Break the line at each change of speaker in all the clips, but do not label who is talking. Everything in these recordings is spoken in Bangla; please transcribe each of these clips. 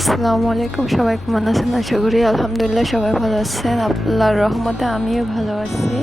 আসসালামু আলাইকুম, সবাই কেমন আছেন? আশা করি আলহামদুলিল্লাহ সবাই ভালো আছেন। আল্লাহর রহমতে আমিও ভালো আছি।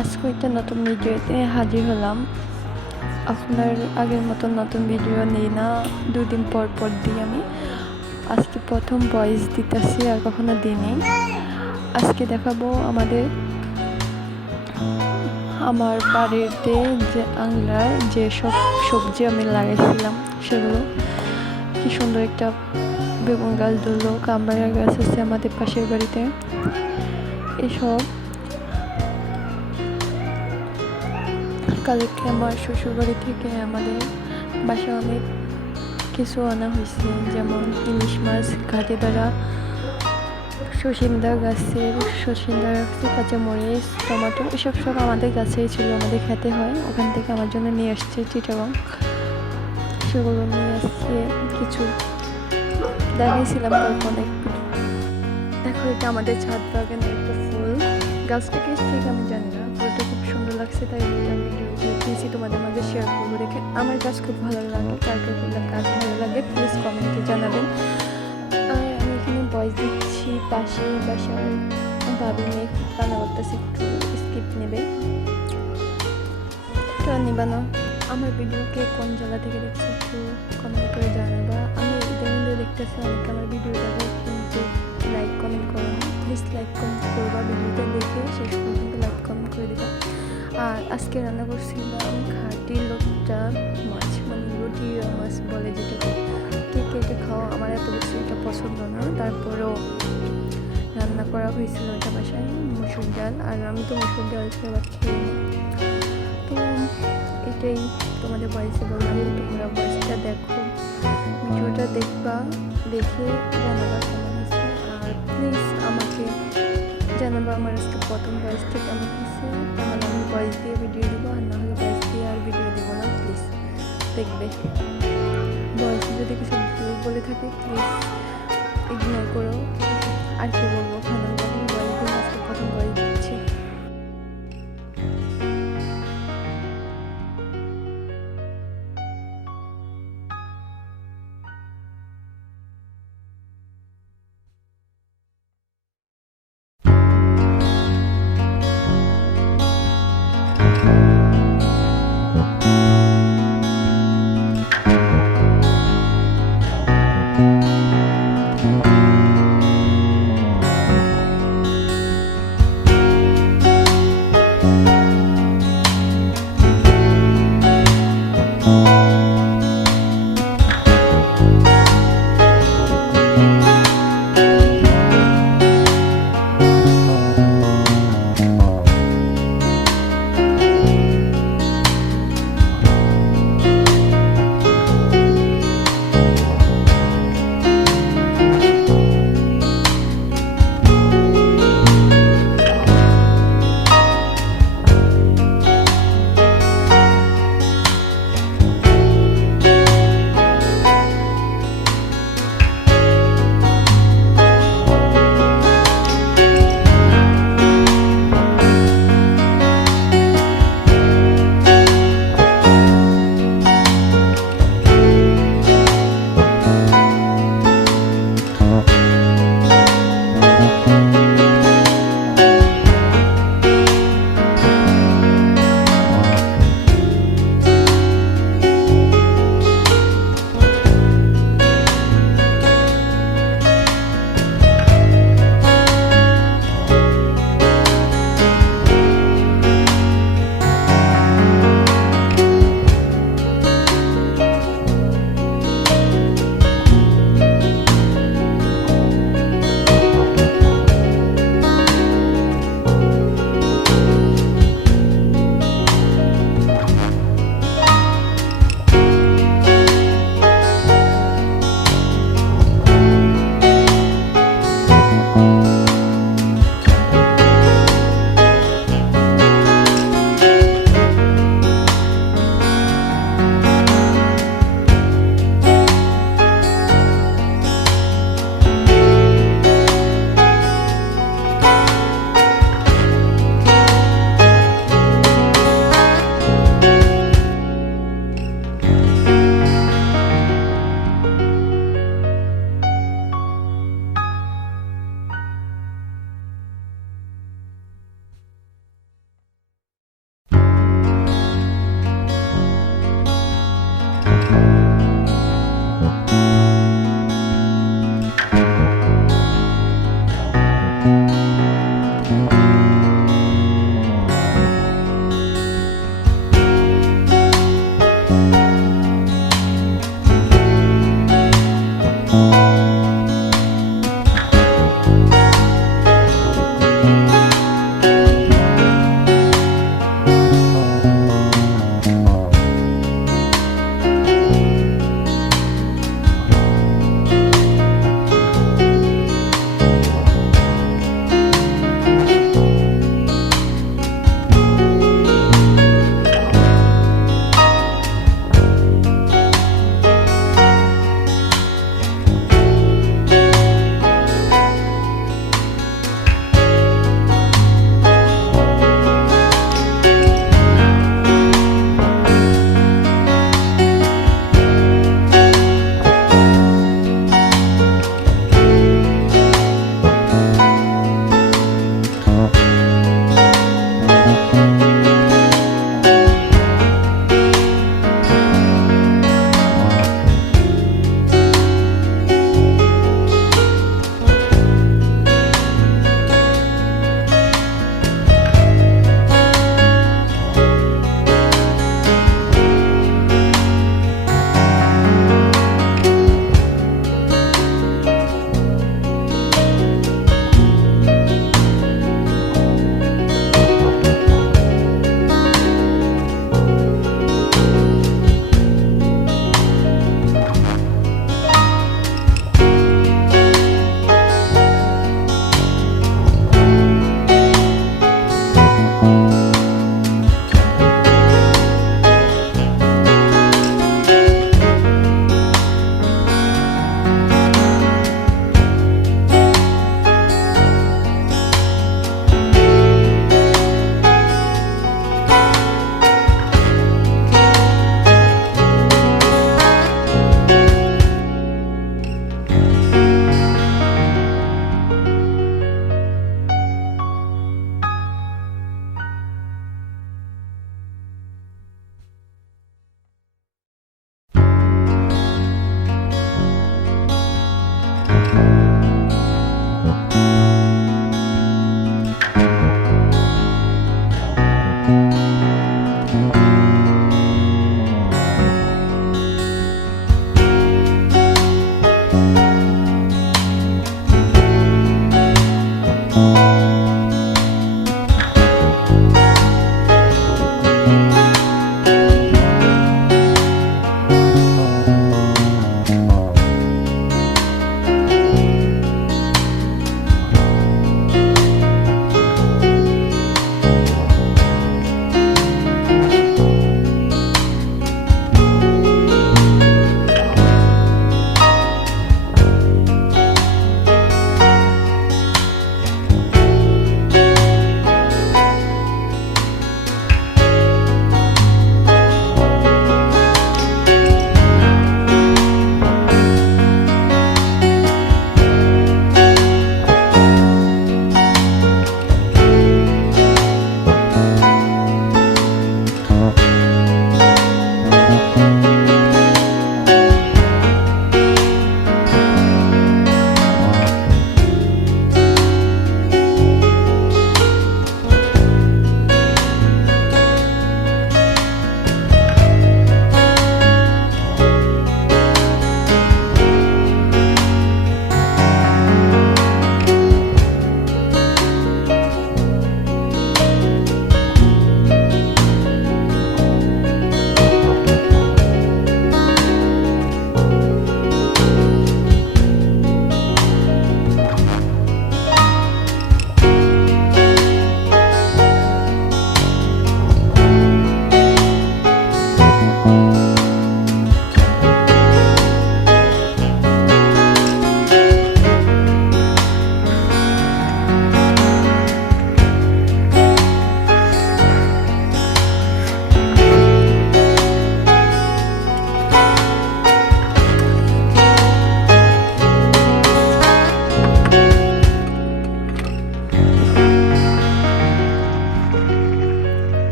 আজকে একটা নতুন ভিডিওতে হাজির হলাম। আপনার আগের মতো নতুন ভিডিও নেই না, দুদিন পর পর দিই আমি। আজকে প্রথম ভয়েস দিতেছি আর কখনো দিইনি। আজকে দেখাবো আমাদের, আমার বাড়িতে যে আংলায় যে সব সবজি আমি লাগাইছিলাম, সেগুলো কি সুন্দর একটা বেগুন গাছ ধরলো কামড়া গাছ আছে আমাদের পাশের বাড়িতে। এসব। কালকে আমার শ্বশুর বাড়ি থেকে আমাদের বাসা অনেক কিছু আনা হয়েছে, যেমন ইলিশ মাছ, ঘাটে দ্বারা শসিন্দা গাছের শসিন্দা গাছে কাঁচামরিচ, টমেটো, এসব সব আমাদের গাছেই ছিল, আমাদের খেতে হয়। ওখান থেকে আমার জন্য নিয়ে আসছে চিটাগং। সেগুলো নিয়ে আসছে কিছু দেখাইছিলাম অনেক দেখো, এটা আমাদের ছাদ বাগানের একটা ফুল। গাছটাকে ঠিক আমি জানি না, ফুলটা খুব সুন্দর লাগছে, তাই আমি দিয়েছি, তোমাদের মাঝে শেয়ার করব। দেখে আমার গাছ খুব ভালো লাগে, কার কার গাছ ভালো লাগে প্লিজ কমেন্টে জানাবেন। আর আমি এখানে বয়স দিচ্ছি, পাশে বাসার ভাবি মেয়ে খুব কান্না করতেছে, একটু স্কিপ নেবে। নিবানো আমার ভিডিওকে কোন জায়গা থেকে দেখছ একটু কমেন্ট করে জানাবা। আমি ইদানিং দেখতেছি অনেকে আমার ভিডিওটাকে কিন্তু লাইক কমেন্ট করো প্লিজ লাইক কমেন্ট করবা ভিডিওটা দেখে শেষ পর্যন্ত লাইক কমেন্ট করে দিবা। আর আজকে রান্না করছিলাম খাটি লোকটা মাছ মানে রুটি মাছ বলে যেটা কে কে কে খাওয়া আমার এত বেশি এটা পছন্দ না। তারপরেও রান্না করা হয়েছিল ওইটা বাসায়, মুসুর ডাল। আর আমি তো মুসুর ডাল খেয়ে তো এটাই তোমাদের বাড়িতে বললাম তোমরা বয়সটা দেখো। ভিডিওটা দেখবা, দেখে জানাবা কেমন হয়েছে। আর প্লিজ আমাকে জানাবা আমার আজকে প্রথম বয়সটা কেমন হয়েছে। তাহলে আমি বয়স দিয়ে ভিডিও দেবো, আর না হলে বয়স দিয়ে আর ভিডিও দেবো না প্লিজ দেখবে। বয়সে যদি কিছু ভুল বলে থাকে প্লিজ ইগনোর করো। আর কি বলব খানা
Thank you.